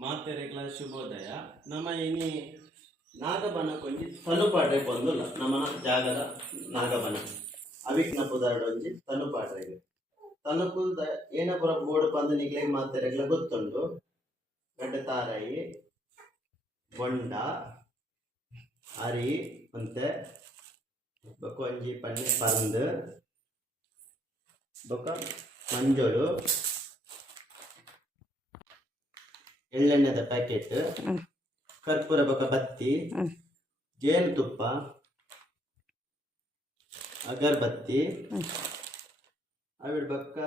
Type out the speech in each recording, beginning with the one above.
ಮಾತೆರೆಗ್ಲ ಶುಭೋದಯ. ನಮ್ಮ ಇನಿ ನಾಗಬನ ಕೊಂಜಿ ತನುಪಾಡ್ರೆ ಬಂದುಲ್ಲ ನಮ್ಮ ಜಾಗದ ನಾಗಬನ ಅವಿಕ್ನ ಪುದಾರ್ಡ್ ಒಂಜಿ ತನುಪಾಡ್ರೆಗೆ ತನುಪು ಏನ ಪುರ ಬೋರ್ಡ್ ಪಂದು ನಿಗ್ಲೆಗ್ ಮಾತೆರೆಗ್ಲ ಗೊತ್ತುಂಡು. ಗಡ್ಡೆ ತಾರಾಯಿ ಬೊಂಡ ಅರಿ ಅಂತೆ ಬೊಕ್ಕ ಒಂಜಿ ಪನ್ನೆ ಪರಂದು ಬೊಕ್ಕ ಮಂಜೋಳು ಎಳ್ಳೆಣ್ಣೆದ ಪ್ಯಾಕೆಟ್ ಕರ್ಪೂರ ಬೊಕ್ಕ ಬತ್ತಿ ಜೇನುತುಪ್ಪ ಅಗರ್ಬತ್ತಿ ಅವಿಡ್ ಬೊಕ್ಕ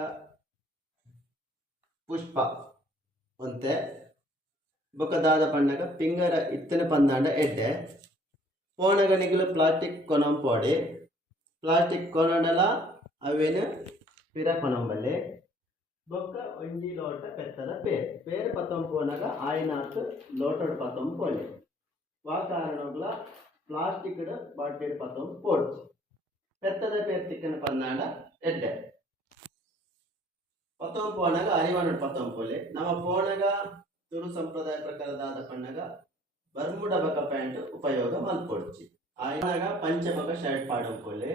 ಪುಷ್ಪ ಒಂತೆ ಬೊಕ್ಕ ದಾದ ಪಂಡಗ ಪಿಂಗರ ಇತ್ತನ ಪಂದಾಂಡ ಎಡ್ಡೆ ಪೋಣಗ ನಿಗಲು ಪ್ಲಾಸ್ಟಿಕ್ ಕೊನಂ ಪೋಡಿ ಪ್ಲಾಸ್ಟಿಕ್ ಕೊನಡಲ ಅವೇನು ಪಿರ ಕೊನಂಬಲ್ಲಿ ಬೊಕ್ಕ ಒಂಜಿ ಲೋಟ ಪೆತ್ತದ ಪೇರು ಪತ್ತೊಂ ಪೋನಗ ಆಯ್ನಾತ್ ಲೋಟಡ್ ಪತ್ತೊಂ ಪೋಲಿ ವಾ ಕಾರಣಗ್ಲ ಪ್ಲಾಸ್ಟಿಕ್ ಬಾಟೆಡ್ ಪತ್ತೊಂ ಪೋಡ್ಚಿ ಪೆತ್ತದ ಪೇರು ತಿಕ್ಕನ ಪನ್ನಾಡ ಎಡ್ಡೆ ಪತ್ತೊಂ ಪೋನಗ ಅರಿವನಡ್ ಪತ್ತೊಂ ಪೋಲಿ ನಮ್ಮ ಪೋನಗ ತುಳು ಸಂಪ್ರದಾಯ ಪ್ರಕಾರದಾದ ಪಣ್ಣಗ ಬರ್ಮುಡ ಬಕ ಪ್ಯಾಂಟ್ ಉಪಯೋಗ ಮಲ್ಪೊಡ್ಚಿ ಆಯ್ನಾಗ ಪಂಚ ಬಕ ಶರ್ಟ್ ಪಾಡಂ ಪೋಲಿ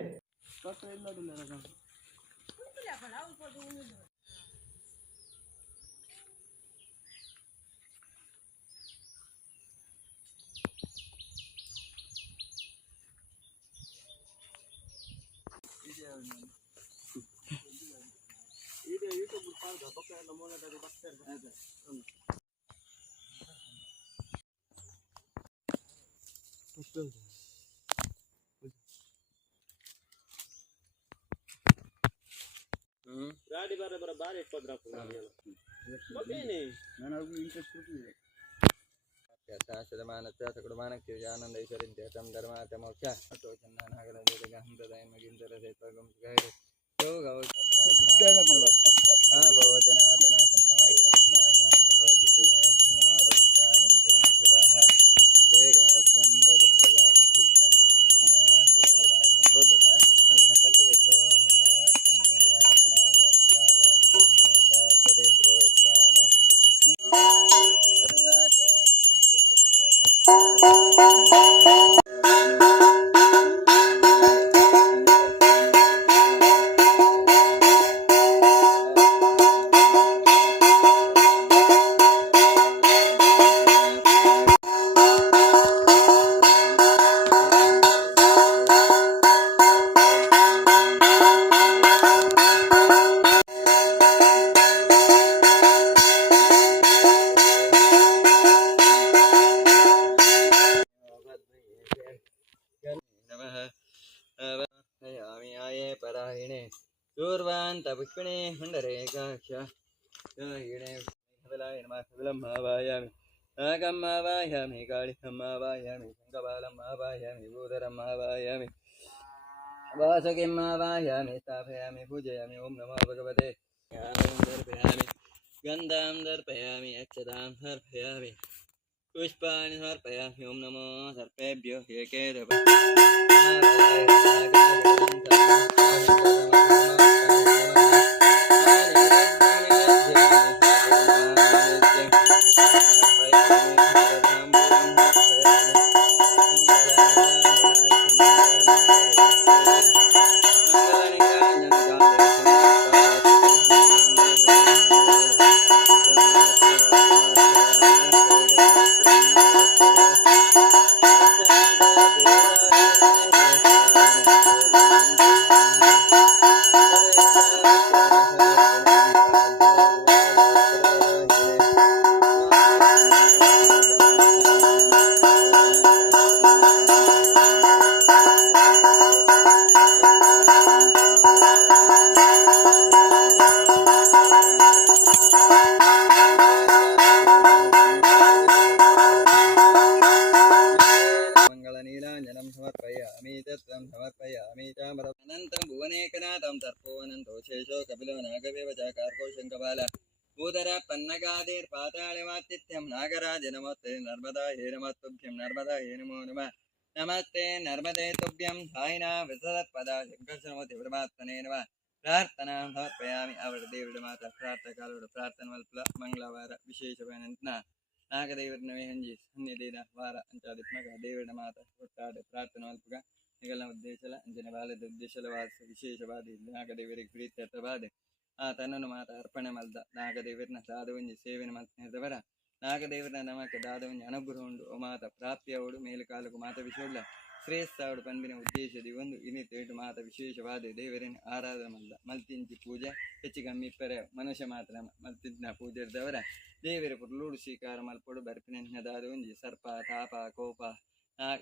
ಗಾಡಿ ಬರ ಬರ ಬಾರಿ ಇಟ್ಕೋದ್ರಪ್ಪ ಶತಮಾನಸ್ಯ ಸಕುಮಾನಕ್ಕೆ ಆನಂದ ಐಶ್ವರ್ಯಂತೆ ತಂ ಧರ್ಮಾತ ಮೋಕ್ಷ ಅಟೋ ಚಂದನಾಗರ ಹಂತದಾಯ ಮಗಿಂದರ ಸೇತಗಂ ಗೈರೆ ಯೋಗ ಭೋಜನಾತನ ಸನ್ನೋಯ ಭವಿತೆ ಸನ್ನೋರುತ್ತ ಮಂಜುನಾಥುರಃ ಬೇಗ ಚಂದ್ರ ಪುತ್ರಗ ಚೂಕಂತ ಮಾಯ ಹೇಳರಾಯನೆ ಬೋಧದ ಅಲ್ಲ ಕಟ್ಟಬೇಕು ಕನರ್ಯ ಮನಾಯ ಕಾಯ ಶಿವನೇ ಪ್ರಾತದೆ ಪ್ರೋತ್ಸಾನ ಸರ್ವಾದ दूर्वान्त पुष्पिणे हुंडरेकाक्ष गिणे विलम्भावायामि नागम्मावायामि कालिकम्मावायामि शङ्खपालम्मावायामि भूधरम्मावायामि वासुकिम्मावायामि स्थापयामि पूजयामि ओं नमो भगवते ज्ञानं दर्पयामि गन्धां दर्पयामि अक्षतां समर्पयामि पुष्पाणि समर्पयामि ओं नमो सर्पेभ्यो एकेदव अनंतं भुवनेकनाथं तर्पोऽनन्तो शेषो कपिलो नागवेव च कार्को शङ्खपाल भूधर पन्नगादिर्पाताळवातिथ्यं नागराज नमस्ते नर्मदायै नमस्तुभ्यं नर्मदायै नमो नमः नमस्ते नर्मदे तुभ्यं सायिना विसदत्पदा शङ्करशर्मति परमात्मने नमः प्रार्थनां समर्पयामि आवृदेवमाता प्रार्थकालुड प्रार्थनवल्पल मंगलवार विशेषवाद ನಾಗದೇವರನ ವೇಹಂಜಿ ಸನ್ನಿಧಿದ ವಾರ ಅಂಚಾದಿತ್ಮಕ ದೇವರ ಮಾತ ಒಟ್ಟಾಡೆ ಪ್ರಾರ್ಥನೆ ಅಲ್ಪಗ ನಿಗಲ ಉದ್ದೇಶಲ ಅಂಜನೆ ಬಾಲದ ಉದ್ದೇಶಲ ವಾಸ ವಿಶೇಷವಾದಿ ನಾಗದೇವರಿಗೆ ಪ್ರೀತ್ಯರ್ಥವಾದೆ ಆ ತನ್ನನ್ನು ಮಾತ ಅರ್ಪಣೆ ಮಲ್ದ ನಾಗದೇವರನ ದಾದವಂಜಿ ಸೇವೆನ ಮಲ್ತವರ ನಾಗದೇವರನ ನಮಕ ದಾದವಂಜಿ ಅನುಗ್ರಹ ಉಂಡು ಓ ಮಾತ ಪ್ರಾಪ್ತಿಯವಡು ಮೇಲುಕಾಲಕು ಮಾತ ವಿಶೋಡ್ಲ ಶ್ರೇಷ್ಠವಡು ಪಂಪಿನ ಉದ್ದೇಶದಿ ಒಂದು ಇನ್ನಿತೇಟು ಮಾತ ವಿಶೇಷವಾದ ದೇವರಿನ ಆರಾಧನೆ ಮಲ್ದ ಮಲ್ತಿಂಚಿ ಪೂಜೆ ಹೆಚ್ಚಿಗಮ್ಮಿ ಇಪ್ಪರೆ ಮನುಷ್ಯ ಮಾತ್ರ ಮಲ್ತಿನ ಪೂಜೆ ಇದ್ದವರ ದೇವರ ಪುರ್ಲೂಡು ಸ್ವೀಕಾರ ಮಲ್ಪಡು ಬರ್ಪಿನ ದಾದ ಒಂಜಿ ಸರ್ಪ ತಾಪ ಕೋಪ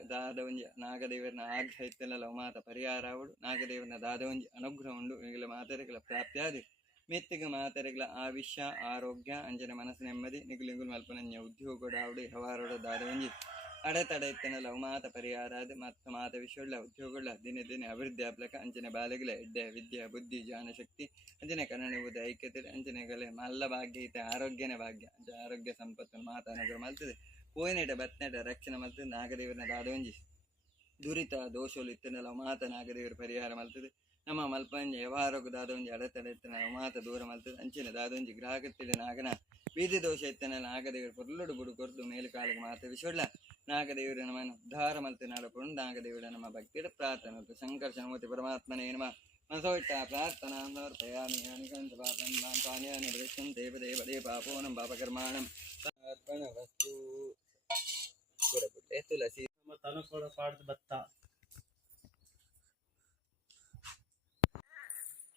ದಾದ ಒಂಜಿ ನಾಗದೇವರನ ಆಗ್ರಹ ಇತ್ತಲ್ಲ ಮಾತ ಪರಿಹಾರ ಅವಡು ನಾಗದೇವರನ ದಾದ ಒಂಜಿ ಅನುಗ್ರಹ ಉಂಡು ಈಗಲ ಮಾತರೆಗಳ ಪ್ರಾಪ್ತಿಯಾದಿ ಮೆತ್ತಿಗೆ ಮಾತರೆಗಳ ಆವಿಷ್ಯ ಆರೋಗ್ಯ ಅಂಜನ ಮನಸ್ಸು ನೆಮ್ಮದಿ ನಿಗುಲಿಂಗುಲ್ ಮಲ್ಪನಂಜ ಉದ್ಯೋಗ ಆವಡು ಹವಾರೋಡ ದಾದ ಒಂಜಿ ಅಡೆತಡೆ ಇತ್ತನಲ್ಲ ಮಾತ ಪರಿಹಾರ ಅದು ಮತ್ತು ಮಾತ ವಿಷಯಗಳ ಉದ್ಯೋಗಗಳ ದಿನ ದಿನ ಅಭಿವೃದ್ಧಿ ಆಗ್ಲಕ ಅಂಚನೆ ಬಾಲೆಗಳ ಎಡ್ಡೆ ವಿದ್ಯೆ ಬುದ್ಧಿ ಜ್ಞಾನಶಕ್ತಿ ಅಂಚನೆ ಕನ್ನಡ ಐಕ್ಯತೆ ಅಂಚನೆಗಳೇ ಮಲ್ಲ ಭಾಗ್ಯ ಇತ್ತೆ ಆರೋಗ್ಯನೇ ಭಾಗ್ಯ ಅಂಚ ಆರೋಗ್ಯ ಸಂಪತ್ತನ್ನು ಮಾತನಾಗ ಮಲ್ತದೆ ಪೋಯಿನೆಟ ಬತ್ನೆಟ ರಕ್ಷಣೆ ಮಲ್ತದೆ ನಾಗದೇವರನ ದಾದೊಂಜಿ ದುರಿತ ದೋಷಗಳು ಇತ್ತನಲ್ಲ ಮಾತ ನಾಗದೇವರ ಪರಿಹಾರ ಮಲ್ತದೆ ನಮ್ಮ ಮಲ್ಪಂಜ ವ್ಯವಹಾರಕ್ಕೂ ದಾದೊಂಜಿ ಅಡೆತಡೆ ಇತ್ತನ ಮಾತ ದೂರ ಮಲ್ತದೆ ಅಂಚಿನ ದಾದೊಂಜಿ ಗ್ರಾಹಕತ್ತಿದ ನಾಗನ ಬೀದಿ ದೋಷ ಇತ್ತನಲ್ಲ ನಾಗದೇವರು ಪೊರ್ಲುಡು ಬುಡು ಕೊರ್ದು ಮೇಲು ಕಾಲಿಗೆ ಮಾತ ವಿಷೊಡ್ಲ ನಾಗದೇವರು ನಮ್ಮನ್ನು ಉದ್ಧಾರ ಮಲ್ತೆ ನಡಕೊಂಡು ನಾಗದೇವರ ನಮ್ಮ ಭಕ್ತಿಯ ಪ್ರಾರ್ಥನೆ ಸಂಕರ್ಷಣ ಮೂರ್ತಿ ಪರಮಾತ್ಮನೇ ನಮ ಮನಸೋಟ್ಟ ಪ್ರಾರ್ಥನಾ ಸಮರ್ಪಯಾಮಿ ಅನಿಕಂತ ಪಾಪನ್ಯಾನಿ ದೃಶ್ಯಂ ದೇವದೇವದೇ ಪಾಪೋನಂ ಪಾಪಕರ್ಮಾಣಂ ಅರ್ಪಣ ವಸ್ತು ತುಳಸಿ ತನಕೊಡ ಪಾಡ್ದು ಬತ್ತ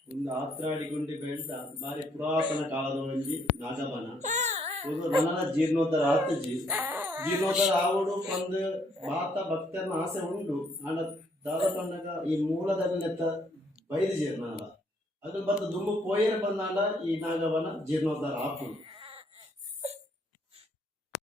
ಒಂದು ಆತ್ರಾಡಿ ಗುಂಡಿ ಬೆಳೆದ ಬಾರಿ ಪುರಾತನ ಕಾಲದ ಒಂಜಿ ನಾಗಬನ ಒಂದು ನನನ ಜೀರ್ಣೋದ್ಧಾರ ಆತಜಿ ಜೀರ್ಣೋದ್ಧಾರ ಆವಡು ಒಂದು ಮಾತ ಭಕ್ತರನ್ನ ಆಸೆ ಉಂಡು ಆಂಡ ದಾದ ಪಂಡಗ ಈ ಮೂಲದಲ್ಲಿ ನೆತ್ತ ಬೈದು ಜೀರ್ಣ ಅಲ್ಲ ಅದ್ರ ಬಂದು ದುಮ್ಮು ಪೋಯರ್ ಬಂದಾಂಡ ಈ ನಾಗವನ ಜೀರ್ಣೋದ್ಧಾರ ಆಪುಂಡು